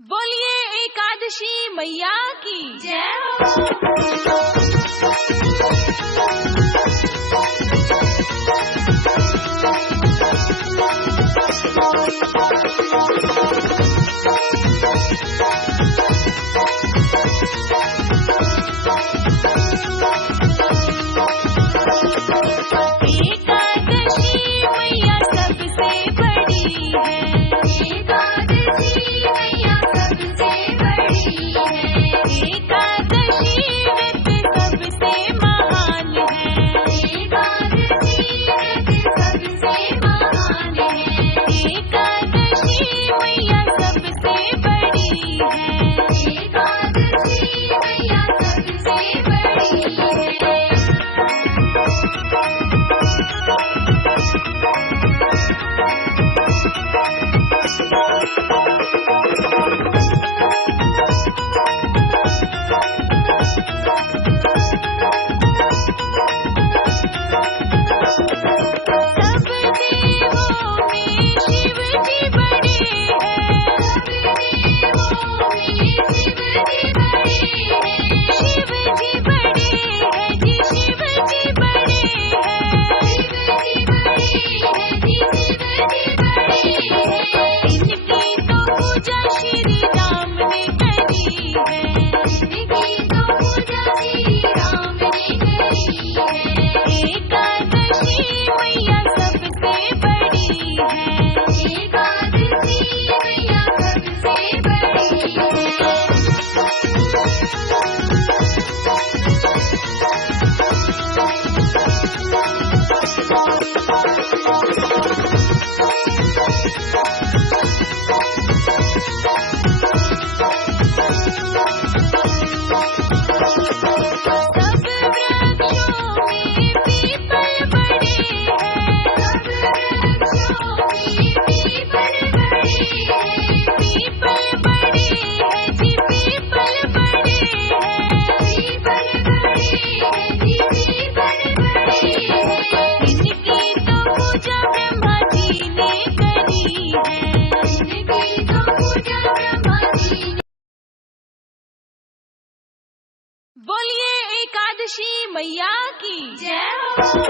बोलिए एकादशी मैया की जय हो। बोलिए एकादशी मैया की जय हो।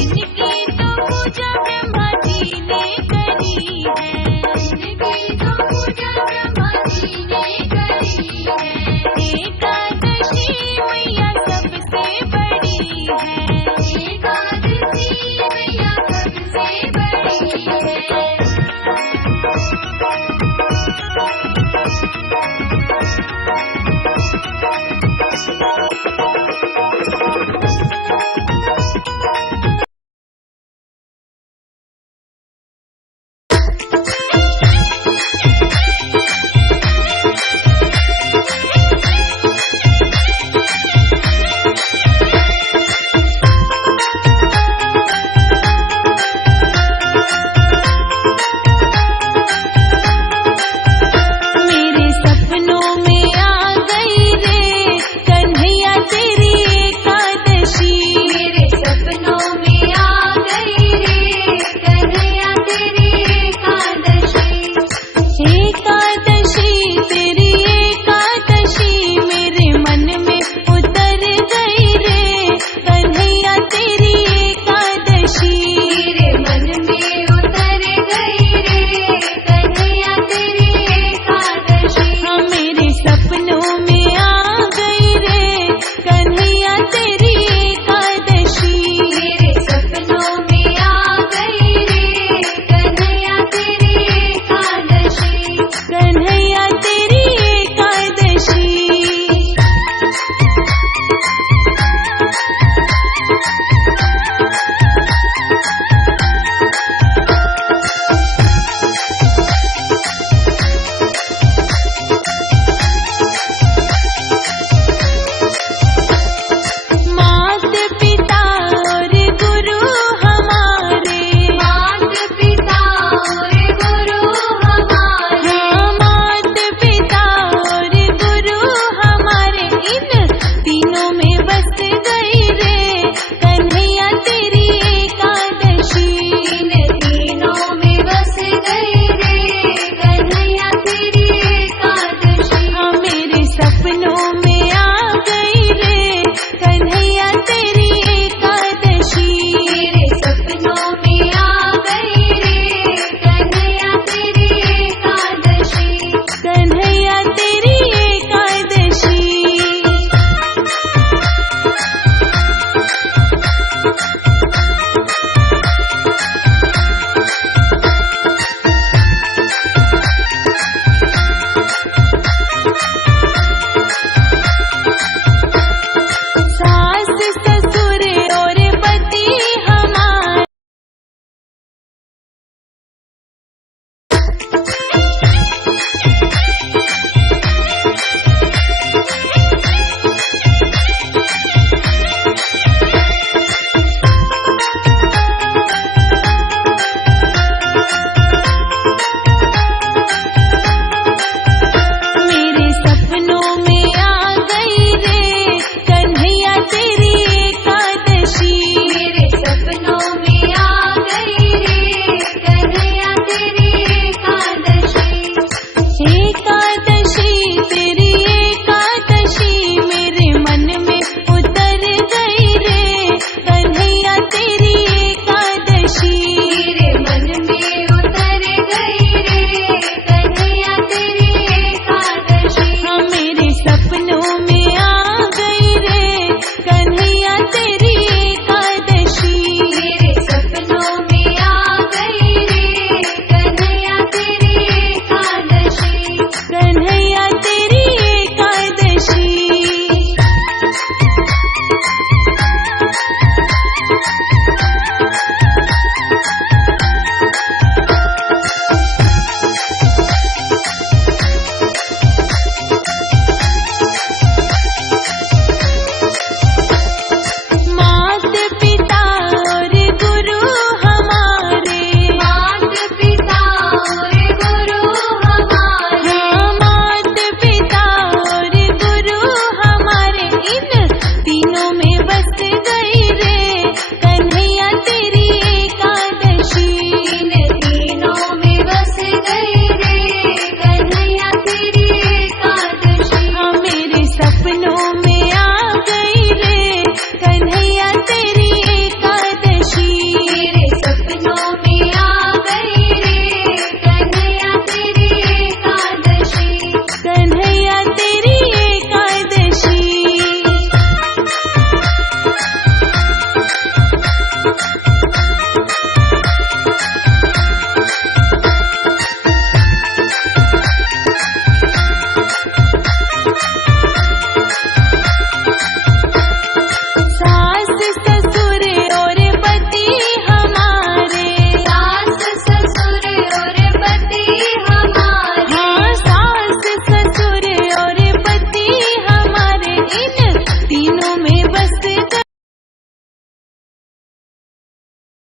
इनकी तो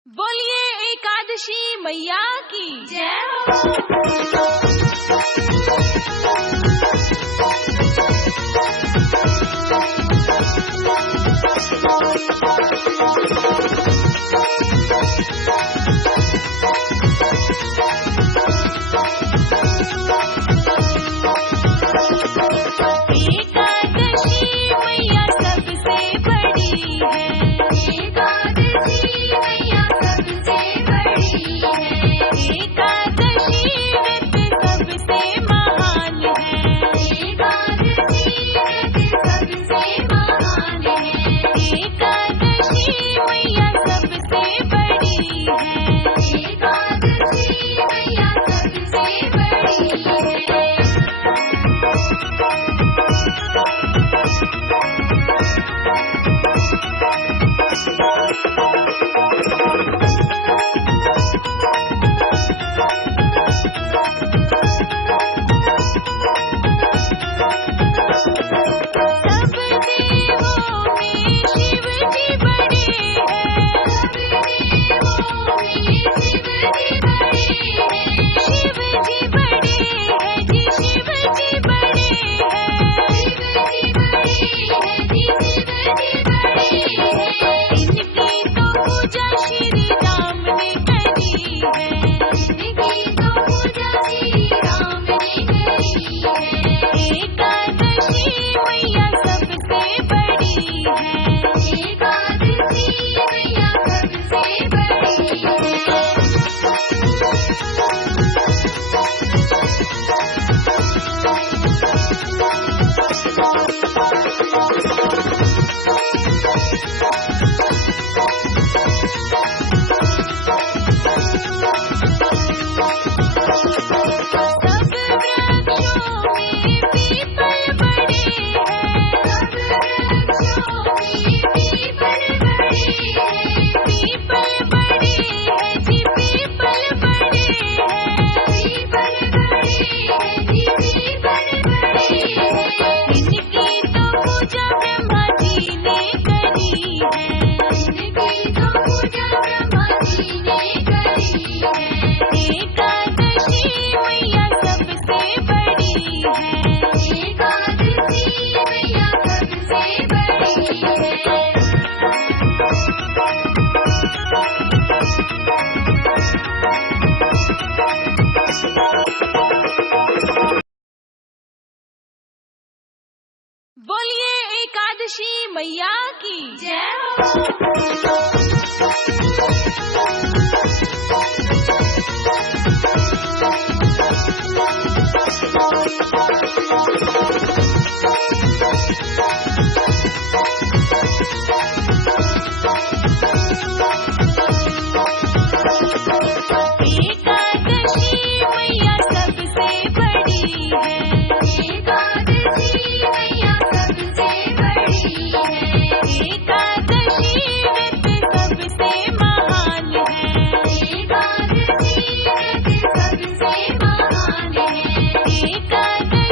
बोलिए एकादशी मैया की जय हो। एकादशी मैया सबसे बड़ी है। एकादशी मैया सबसे बड़ी है। एकादशी व्रत सबसे महान है। एकादशी व्रत सबसे महान है। एकादशी मैया सबसे बड़ी है। एकादशी मैया सबसे बड़ी है। सब देवों में शिव जी बड़े हैं। शिव जी बड़े हैं। शिव जी बड़े हैं जी, शिव जी बड़े हैं। इनकी तो पूजा श्री राम ने करी है। एकादशी मैया सबसे बड़ी है। सब वृक्षों में पीपल बड़े हैं। पीपल बड़े हैं जी, पीपल बड़े हैं। इनकी तो पूजा ब्रह्मा जी ने करी है। एकादशी मैया सबसे बड़ी है। बोलिए एकादशी मैया की जय हो। एकादशी मैया सबसे बड़ी है। एकादशी मैया सबसे बड़ी है। एकादशी व्रत सबसे महान है। एकादशी व्रत सबसे महान है। एकादशी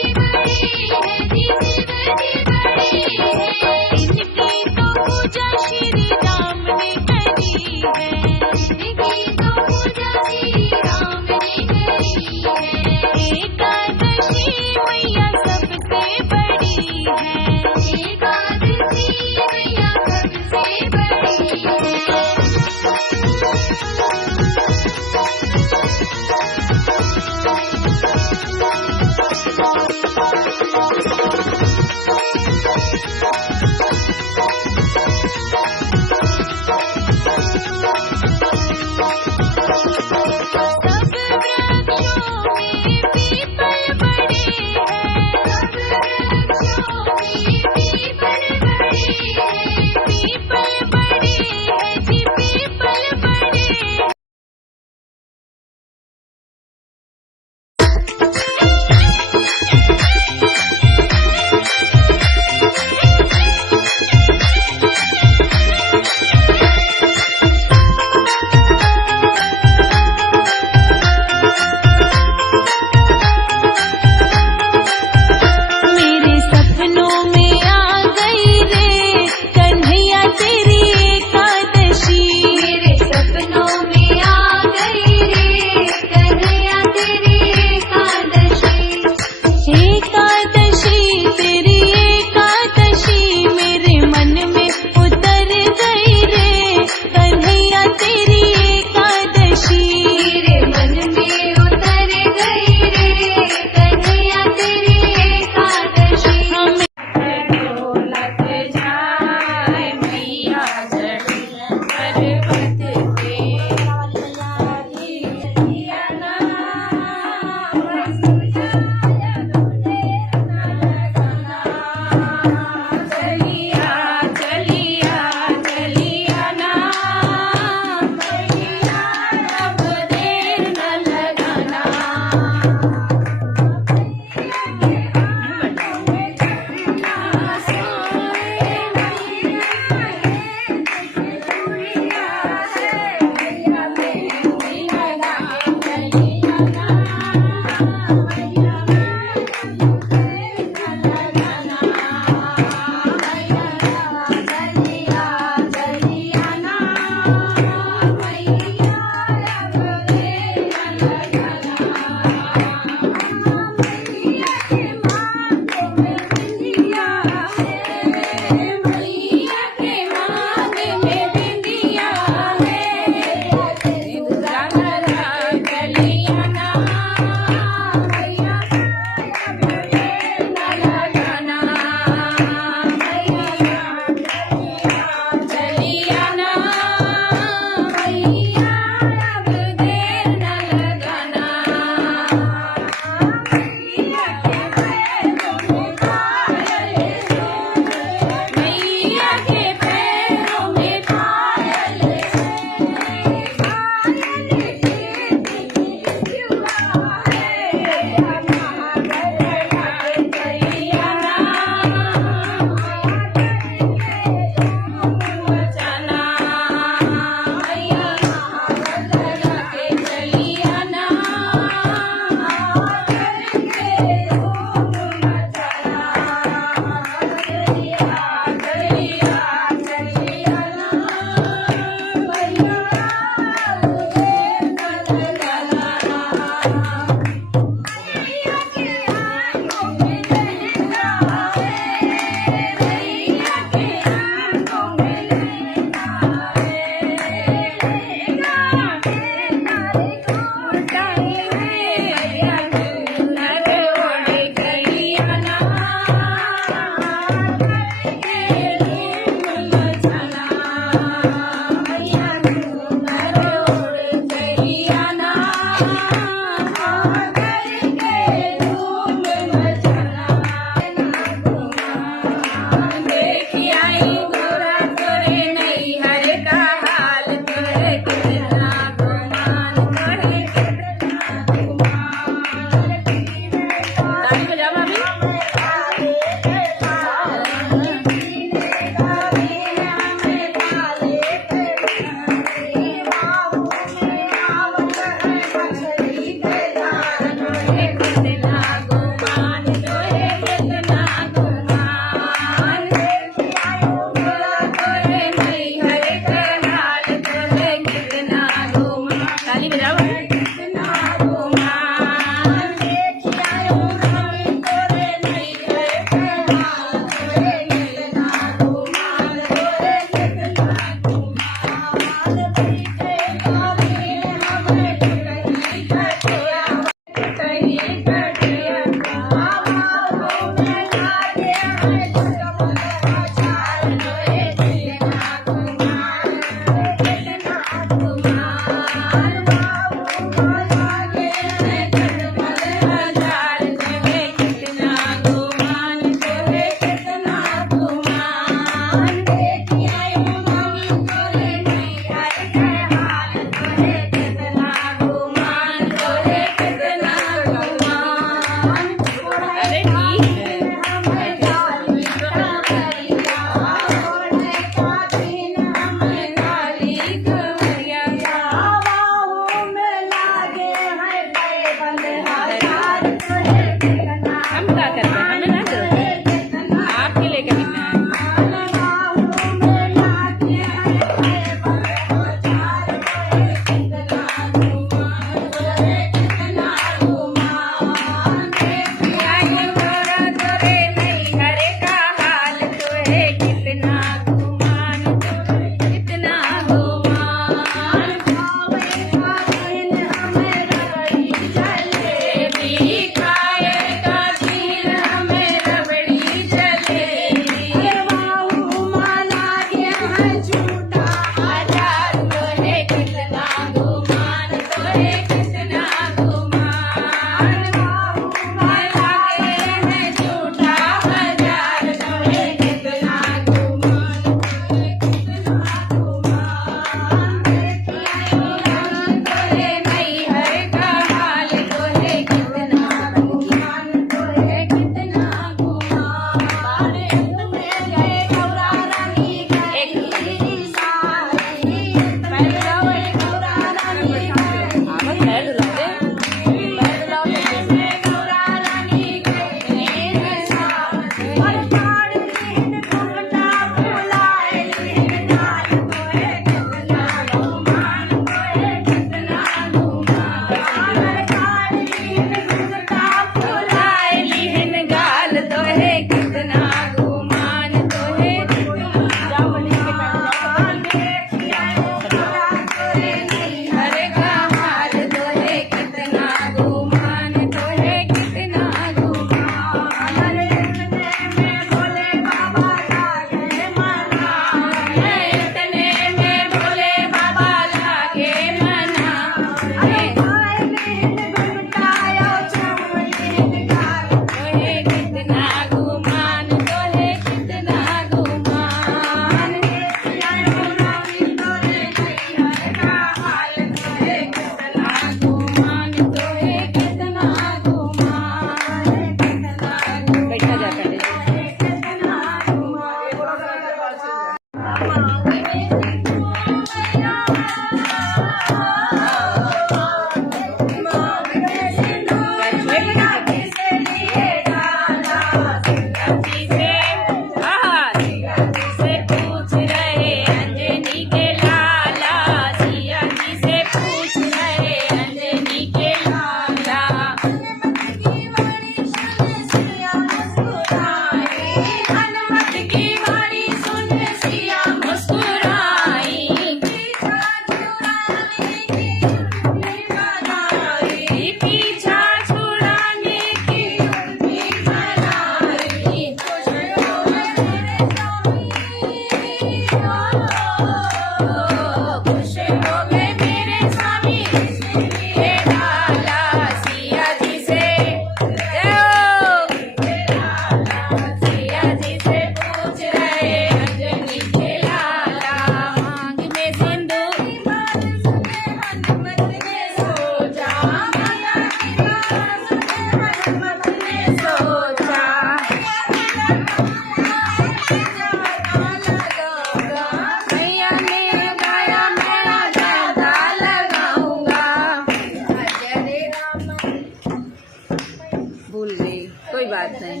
कोई बात नहीं,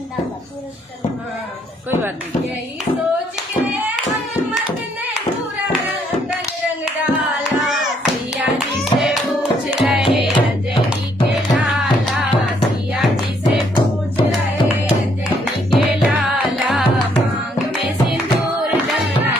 कोई बात नहीं। यही सोच के हनुमत ने पूरा तन रंग डाला, सिया जी से पूछ रहे अंजनी के लाला, सिया जी से पूछ रहे अंजनी के लाला, मांग में सिंदूर डलना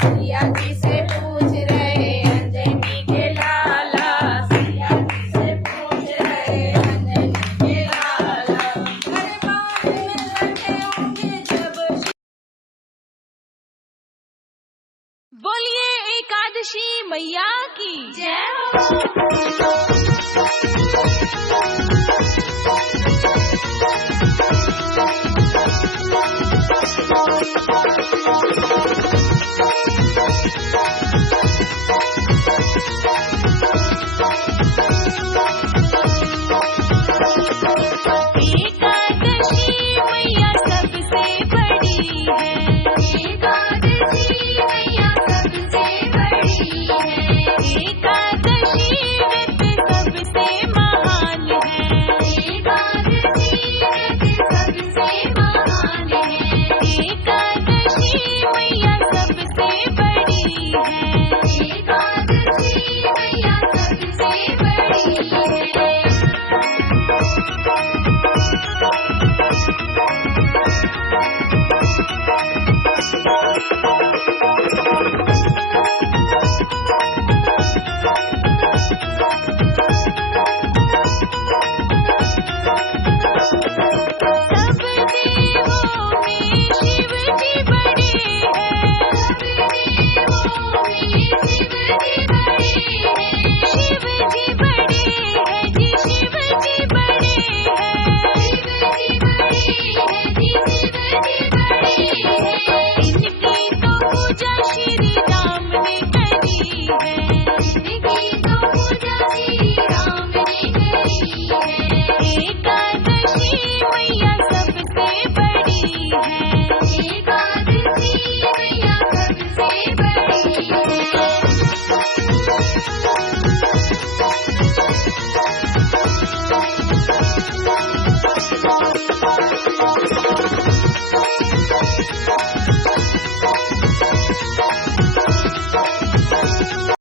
सिया जी से पूछ रहे अंजनी के लाला, सिया जी से पूछ रहे अंजनी के लाला। हर बात में लगे होंगे जब बोलिए एकादशी मैया की जय हो। एकादशी मैया सबसे बड़ी है, एकादशी मैया सबसे बड़ी है, एकादशी व्रत सबसे महान है, एकादशी व्रत सबसे महान है, एकादशी मैया सबसे बड़ी है। एकादशी मैया सबसे बड़ी है। सब देवों में शिव जी बड़े हैं, शिव जी बड़े हैं, शिव जी बड़े हैं जी, शिव जी बड़े हैं। शिव जी बड़े हैं जी, शिव जी बड़े हैं। इनकी तो पूजा श्री राम ने करी है, इनकी तो पूजा श्री राम ने करी है। एकादशी मैया सबसे बड़ी है, एकादशी मैया सबसे बड़ी है।